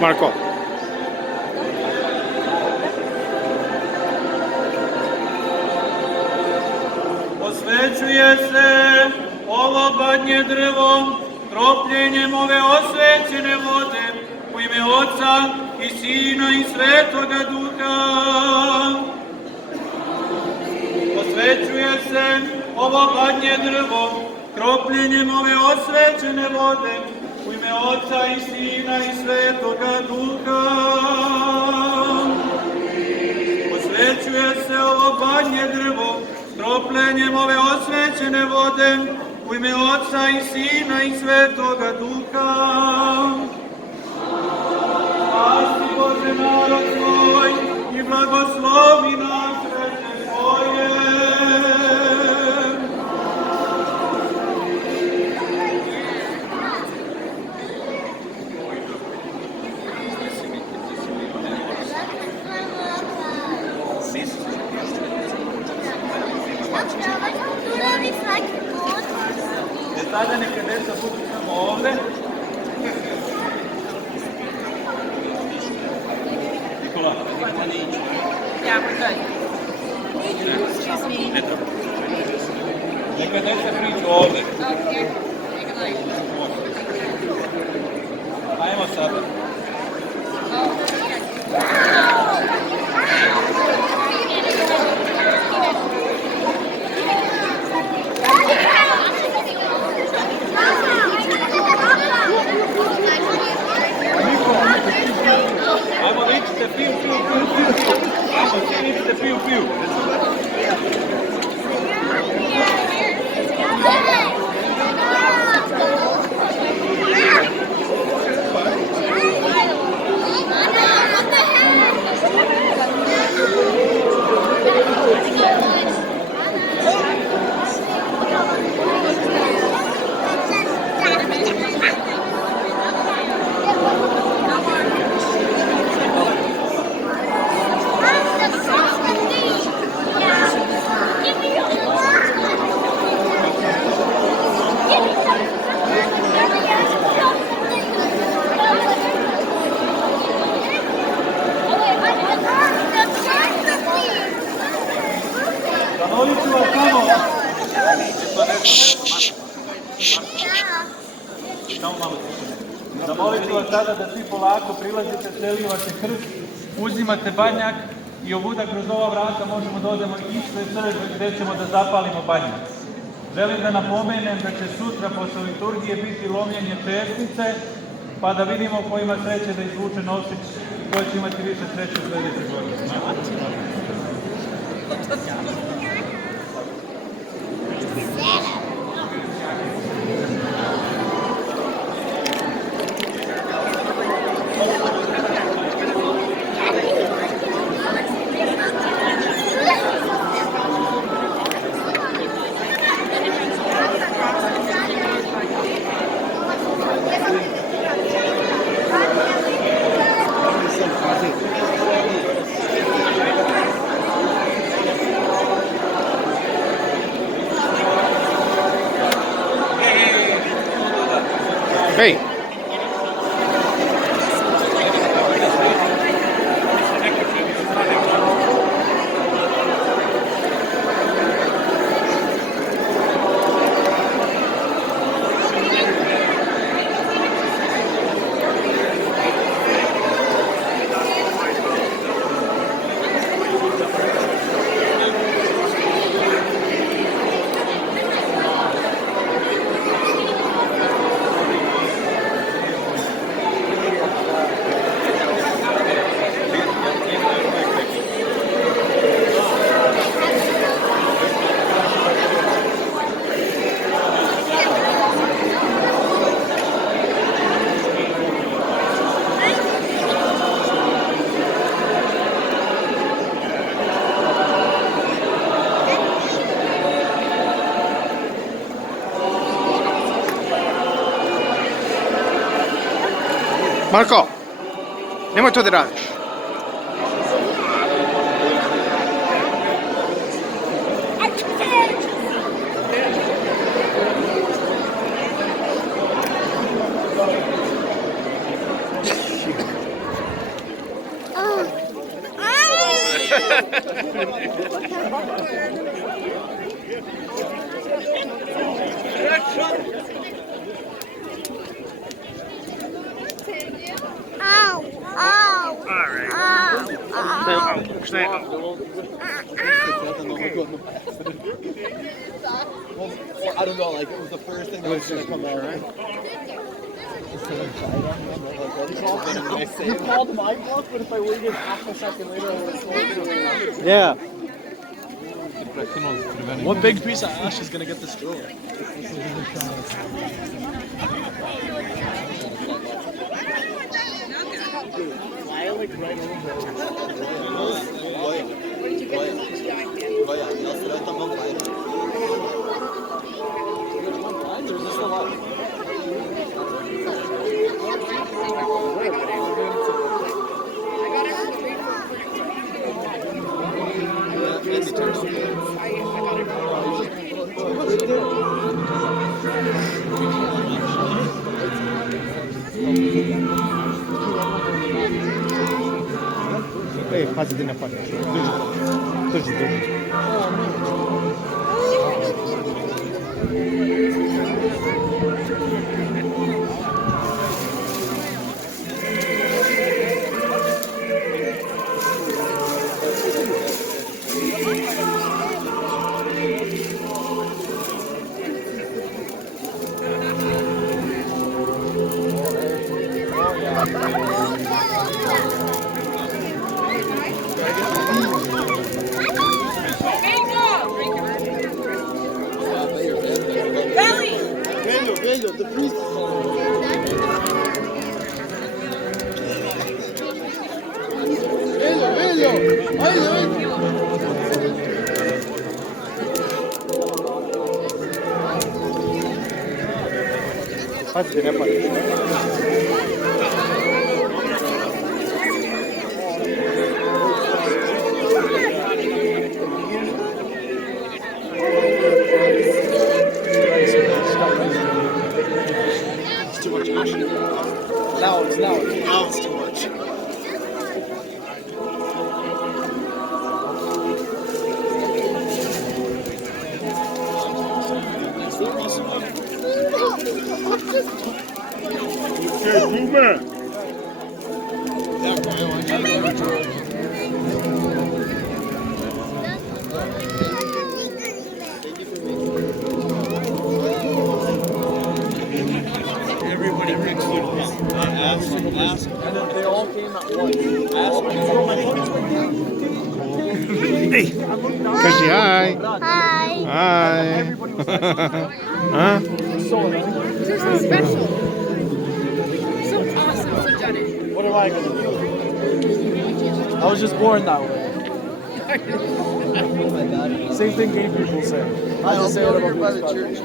Marko. Osvećuje se ovo badnje drvo kropljenjem ove osvećene vode u ime Oca i Sina i Svetoga Duha. Osvećuje se ovo badnje drvo kropljenjem ove osvećene vode u ime Oca i Sina i Svetoga Duha. Osvećuje se ovo badnje drvo kropljenjem ove osvećene vode u ime Oca i Sina i Svetoga Duha. Spasi Bože narod svoj i blagoslovi nasreće svoje. Sada neka deca budu samo ovde. Nikola. Neka deca priču ovde. Ajmo sada. Ajmo, ličite, piju, piju, piju, piju. Ajmo, svi ličite, piju, piju. Zamolit ću vas sada da svi polako prilazite, prelivate krst, uzimate badnjak i ovuda kroz ova vrata možemo da odemo ispred crkve gde ćemo da zapalimo badnjak. Želim da napomenem da će sutra posle liturgije biti lomljenje pesnice, pa da vidimo ko ima sreće da izvuče novčić, ko će imati više sreće u sledećoj godini. Hej! Marko, nemoj to da radiš. Ow! Ow! All right. Ow! Šta je ovo? I don't know, like it was the first thing that was gonna come out. You called my bluff, but if I waited half a second later, I would have told you. Yeah. What big piece of ash is gonna get this girl? I like right over. There's just a lot. Ej, pazi da ne padneš. Drži. Velho, the priest is Pazi da ne padneš. Now it's too much. Everybody brings food. Ask. And then they all came at once. Ej, kaži hi. Hi! Hi. Huh? This is so special. So awesome, so done. What am I gonna do? I was just born that way. Same thing gay people say. I just say whatever by the church.